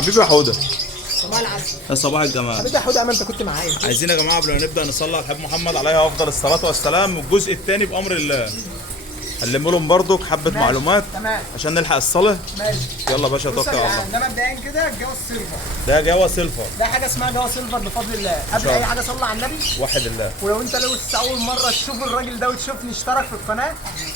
حبيبي يا حوده. صباح العسل. يا صباح الجمال. حبيبي يا حوده، انت كنت معايا. عايزين يا جماعه قبل ما نبدا نصلي على الحبيب محمد عليه افضل الصلاه والسلام، والجزء الثاني بامر الله هنلم لهم برضك حبه معلومات تمام عشان نلحق الصلاه. ماشي. يلا يا باشا توكل على الله. ده مبدئيا كده الجو السيلفر. ده جوا سيلفر. ده حاجه اسمها جو سيلفر بفضل الله. قبل اي حاجه صلي على النبي. وحد الله. ولو انت لسه اول مره تشوف الراجل ده وتشوفني، اشترك في القناه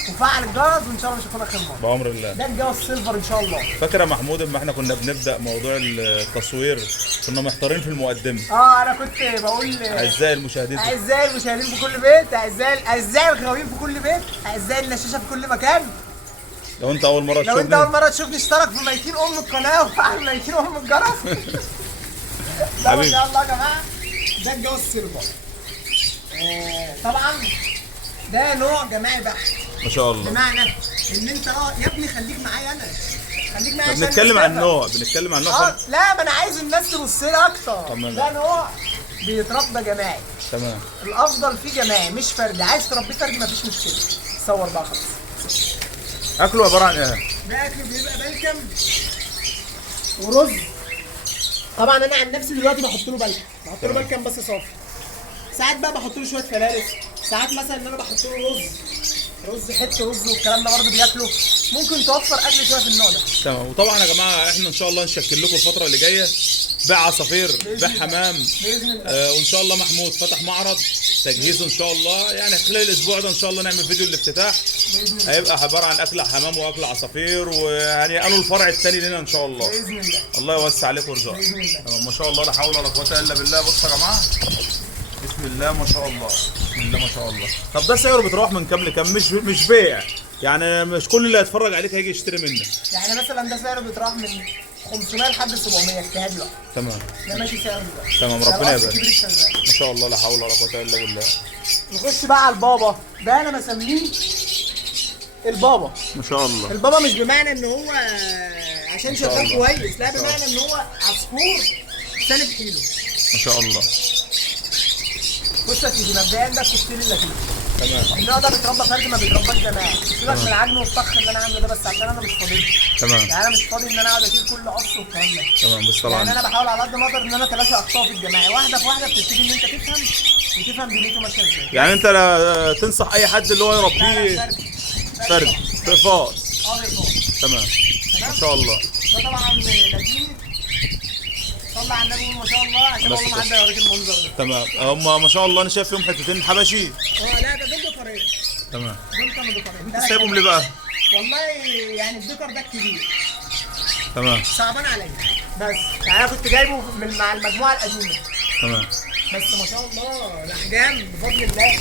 وفعل الجرس، وان شاء الله مش هيكون اخر مره. بامر الله. ده الجو السيلفر ان شاء الله. فاكر يا محمود اما احنا كنا بنبدا موضوع التصوير كنا محتارين في المقدمه. انا كنت بقول اعزائي المشاهدين، اعزائي المشاهدين في كل بيت، اعزائي الغاويين في كل بيت، اعزائي النشاشه في كل مكان. لو انت اول مره لو انت اول مره تشوفني، اشترك في ميتين ام القناه وفعل ميتين ام الجرس. ده ما شاء الله يا جماعه، ده الجو السيلفر. طبعا ده نوع جماعي بحت. ما شاء الله. بمعنى ان انت يا ابني خليك معايا، خليك معايا. بنتكلم عن النوع، بنتكلم عن النوع. لا، ما انا عايز الناس تبص لي اكتر. ده نوع بيتربى جماعي. تمام. الافضل فيه جماعي مش فردي. عايز تربيه فردي مفيش مشكله، صور بقى خلاص. اكله عباره عن ايه؟ ده اكله بيبقى بلكم ورز. طبعا انا عن نفسي دلوقتي بحط له بلكم، بحط له بلكم بس صافي. ساعات بقى بحط له شويه فلارس، ساعات مثلا ان انا بحط له رز حته رز، والكلام ده برضه بياكله. ممكن توفر اكل شويه في النوع ده. تمام. وطبعا يا جماعه احنا ان شاء الله نشكل لكم الفتره اللي جايه بيع عصافير، بيع حمام باذن الله. وان شاء الله محمود فتح معرض تجهيزه ان شاء الله، يعني خلال الاسبوع ده ان شاء الله نعمل فيديو الافتتاح. هيبقى عباره عن اكل حمام واكل عصافير، ويعني قالوا الفرع الثاني لنا ان شاء الله. باذن الله. الله يوسع عليكم ويرزقكم. باذن الله. تمام. ما شاء الله لا حول ولا قوه الا بالله. بصوا يا جماعه، بسم الله ما شاء الله، بسم الله ما شاء الله. طب ده سعره بتروح من كام لكام؟ مش بيع يعني، مش كل اللي هيتفرج عليك هيجي يشتري منك. يعني مثلا ده سعره بيتراوح من 500 لحد 700 اجتهاد بقى. تمام. ده ماشي سعره دلوقتي. تمام. ربنا يبارك. ما شاء الله لا حول ولا قوه الا بالله. نخش بقى على البابا. ده انا بسميه البابا. ما شاء الله. البابا مش بمعنى ان هو عشان شغال كويس، لا، بمعنى ان هو عصفور سالب حيله. ما شاء الله. بص يا سيدي، مبدئيا ده الكوكتيل اللاتيني. تمام. النوع ده بيتربى فرد، ما بيترباش جماعي. سيبك من العجن والطخ اللي انا عامله ده، بس عشان انا مش فاضي. تمام. يعني انا مش فاضي ان انا اقعد اشيل كل قص والكلام ده. تمام. بالصلاه يعني انا بحاول على قد ما اقدر ان انا اتلاشى اخطاء في الجماعي، واحده في واحده بتبتدي ان انت تفهم وتفهم دنيته ماشيه ازاي. يعني انت لا تنصح اي حد اللي هو يربيه فرد في فاس. فاس. تمام. ما شاء الله. ده طبعا لاتيني. صلى على النبي ما شاء الله، عشان والله ما حد هيوريك المنظر ده. تمام. هم ما شاء الله انا شايف فيهم حتتين حبشي. لا، ده دول دكرين. تمام. دول كانوا دكرين. انت سايبهم ليه بقى؟ والله يعني الدكر ده الكبير تمام. صعبان عليا، بس يعني انا كنت جايبه مع المجموعه القديمه. تمام. بس ما شاء الله الاحجام بفضل الله.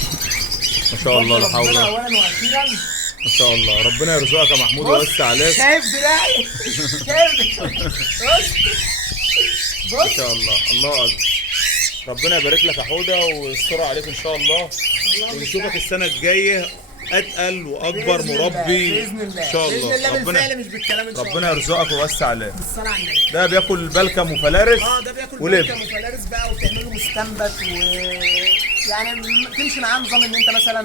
ما شاء الله لا حول ولا قوه. اولا واخيرا ما شاء الله. ربنا يرزقك يا محمود ويوسع عليك. شايف دراعي؟ شايف؟ بص ما شاء الله. الله اكبر. ربنا يبارك لك يا حوده ويسترها عليك ان شاء الله، ونشوفك السنه الجايه اتقل واكبر مربي باذن الله. ان شااء الله. باذن الله بالفعل مش بالكلام ان شاء الله. ربنا يرزقك ويوسع عليك. بالصلاه على النبي. ده بياكل بلكم وفلارس. ده بياكل ولب بلكم وفلارس بقى، وتعمل له مستنبت يعني تمشي معاه نظام ان انت مثلا،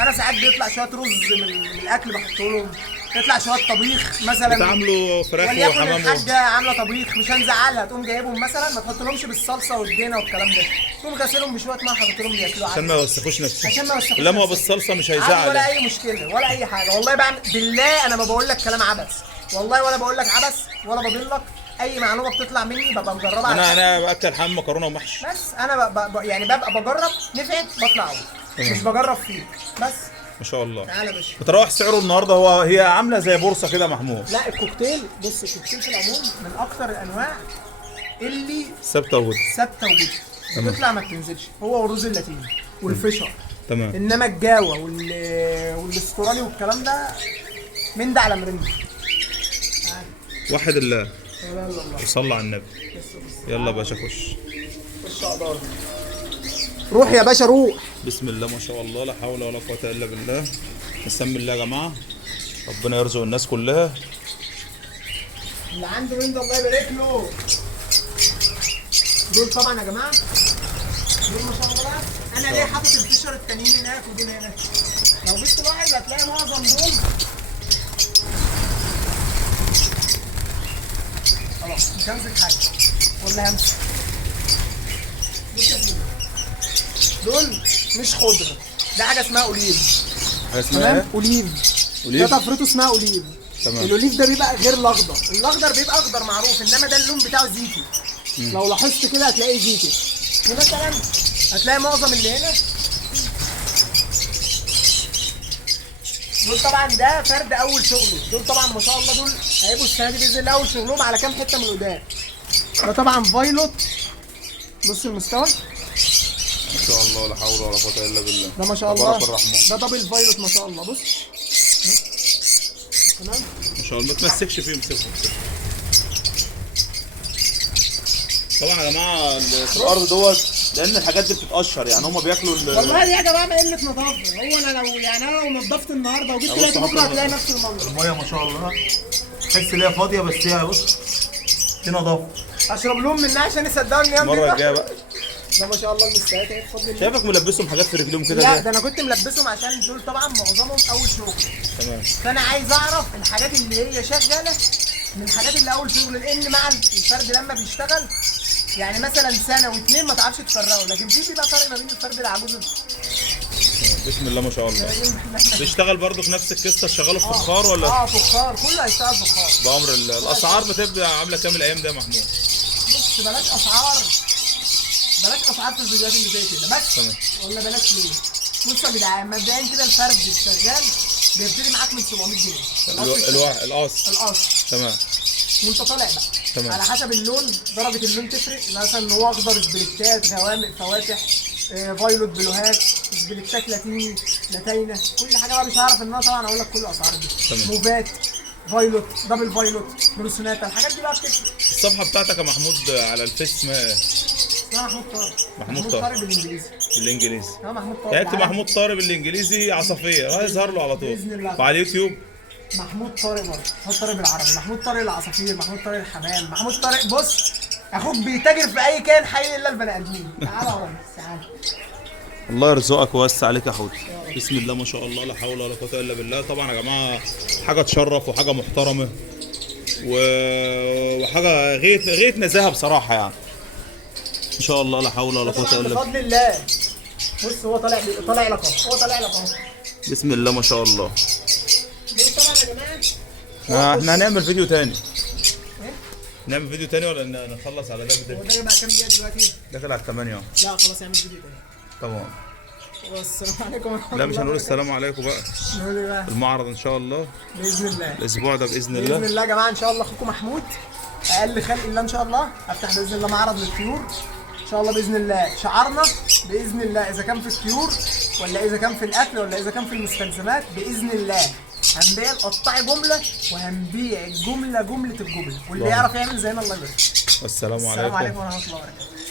انا ساعات بيطلع شويه رز من الاكل بحطه لهم، يطلع شويه طبيخ مثلا، بتعملوا فراخ وليكن وحمام الحاجه عامله طبيخ مش هنزعلها، تقوم جايبهم مثلا ما تحطلهمش بالصلصه والدينه والكلام ده، تقوم غاسلهم بشويه ميه حاطط لهم ياكلوا عشان ما يوسخوش نفسهم. عشان ما يوسخوش لما هو نفسهم. بالصلصه مش ولا هيزعل. اي مشكله ولا اي حاجه، والله بعمل بالله انا ما بقول لك كلام عبث، والله ولا بقول لك عبث ولا بضلك، اي معلومه بتطلع مني ببقى مجربها. انا باكل حمام مكرونه ومحشي، بس انا يعني ببقى بجرب، نفعت بطلع اقول مش بجرب فيك بس. ما شاء الله. تعالى يا باشا. بتراوح سعره النهارده هي عامله زي بورصه كده يا محمود. لا الكوكتيل، بص الكوكتيل في العموم من اكتر الانواع اللي ثابته وجود. ثابته وجود بتطلع ما بتنزلش، هو والرز اللاتيني والفشر. تمام. انما الجاوه والاسترالي والكلام ده من ده على مرند. وحد الله. لا اله الا الله. وصلى على النبي. يلا يا باشا خش. خش اقدر. روح يا باشا روح. بسم الله ما شاء الله لا حول ولا قوه الا بالله. نسمي الله يا جماعه، ربنا يرزق الناس كلها. اللي عنده رند الله يبارك له. دول طبعا يا جماعه، دول ما شاء الله بقى. انا ليه حاطط الفشر التانيين هناك ودول هناك؟ لو جيت تلاحظ هتلاقي معظم دول خلاص مش همسك حاجه ولا همسك. بص يا سيدي، دول مش خضره، ده حاجه اسمها اوليف. حاجه اسمها تمام، ايه؟ اوليف. أوليف؟ ده تفريطه اسمها اوليف. تمام. الاوليف ده بيبقى غير الاخضر، الاخضر بيبقى اخضر معروف، انما ده اللون بتاعه زيتي. لو لاحظت كده هتلاقيه زيتي. مثلا هتلاقي معظم اللي هنا دول طبعا ده فرد اول شغله، دول طبعا ما شاء الله دول هيبقوا السنه دي باذن الله اول شغلهم على كام حته من قدام. ده طبعا فايلوت، بص المستوى ما شاء الله لا حول ولا قوه الا بالله. ده ما شاء الله. تبارك الرحمن. ده دبل فايلوت ما شاء الله. بص تمام ما شاء الله ما تمسكش فيه، امسكه. طبعا يا جماعه الارض دوت لان الحاجات دي بتتقشر، يعني هم بياكلوا والله دي يا جماعه ما قله نظافه. هو انا لو يعني انا لو نظفت النهارده وجيت تلاقي بكره هتلاقي نفس المنظر. الميه ما شاء الله تحس ان هي فاضيه، بس هي بص في نظافه. اشرب لهم منها عشان يصدقوا ان هي المره نضيفة. الجايه بقى. ده ما شاء الله المستويات اهي بفضل الله. شايفك ملبسهم حاجات في رجليهم كده لا ليه؟ ده انا كنت ملبسهم عشان دول طبعا معظمهم اول شغل، تمام. فانا عايز اعرف الحاجات اللي هي شغاله من الحاجات اللي اول شغل، لان مع الفرد لما بيشتغل يعني مثلا سنه واثنين ما تعرفش تفرقه، لكن في بيبقى فرق ما بين الفرد العجوز بسم الله ما شاء الله. بيشتغل برضه في نفس القصه، شغاله في فخار ولا؟ فخار، كله هيشتغل فخار. بامر الله. الاسعار بتبقى عامله كام الايام ده يا محمود؟ بص بلاش اسعار، بلاش اسعار في الفيديوهات اللي زي كده بس. تمام. ولا بلاش ليه؟ بص يا جدعان مبدئيا كده الفرد الشغال بيبتدي معاك من 700 جنيه القص. القص تمام. وانت طالع بقى تمام. على حسب اللون، درجه اللون تفرق، مثلا هو اخضر سبليتات، غوامق، فواتح، فايلوت، بلوهات، سبليتات، لاتيني، لاتينه، كل حاجه بقى مش هعرف ان انا طبعا اقول لك كل الاسعار دي. تمام. موفات، فايلوت، دبل فايلوت، بروسوناتا، الحاجات دي بقى بتفرق. الصفحه بتاعتك يا محمود على الفيس اسمها ايه؟ اسمها محمود طارق. محمود طارق. بالانجليزي. بالانجليزي. محمود طارق. كاتب محمود طارق بالانجليزي عصافيه هيظهر له على طول. بإذن الله. وعلى اليوتيوب محمود طارق برضه، محمود طارق بالعربي، محمود طارق العصافير، محمود طارق الحمام، محمود طارق. بص اخوك بيتاجر في اي كائن حي الا البني ادمين. تعالى يا ريس تعالى. الله يرزقك ويوسع عليك يا حوت. بسم الله ما شاء الله لا حول ولا قوه الا بالله. طبعا يا جماعه حاجه تشرف وحاجه محترمه وحاجه غايه نزاهه بصراحه يعني. ان شاء الله لا حول ولا قوه الا بالله. بفضل الله. بص هو طالع لك اهو، هو طالع لك اهو. بسم الله ما شاء الله. دول طبعا يا جماعه احنا هنعمل فيديو تاني. إيه؟ نعمل فيديو تاني ولا نخلص على ده هو بدري؟ ده بقى كام دقيقه دلوقتي؟ داخل على 8 اهو. لا خلاص اعمل فيديو تاني. تمام. والسلام عليكم ورحمه الله. لا مش هنقول السلام عليكم بقى. نقول ايه بقى؟ المعرض ان شاء الله باذن الله. الاسبوع ده باذن باذن الله. الله يا جماعه ان شاء الله اخوكم محمود اقل خلق الله ان شاء الله افتح باذن الله معرض للطيور ان شاء الله باذن الله. شعارنا باذن الله اذا كان في الطيور ولا اذا كان في الاكل ولا اذا كان في المستلزمات باذن الله هنبيع القطاع جمله وهنبيع الجمله جمله الجمله، واللي يعرف يعمل زينا الله يبارك. والسلام السلام عليكم عليكم. ورحمه الله وبركاته.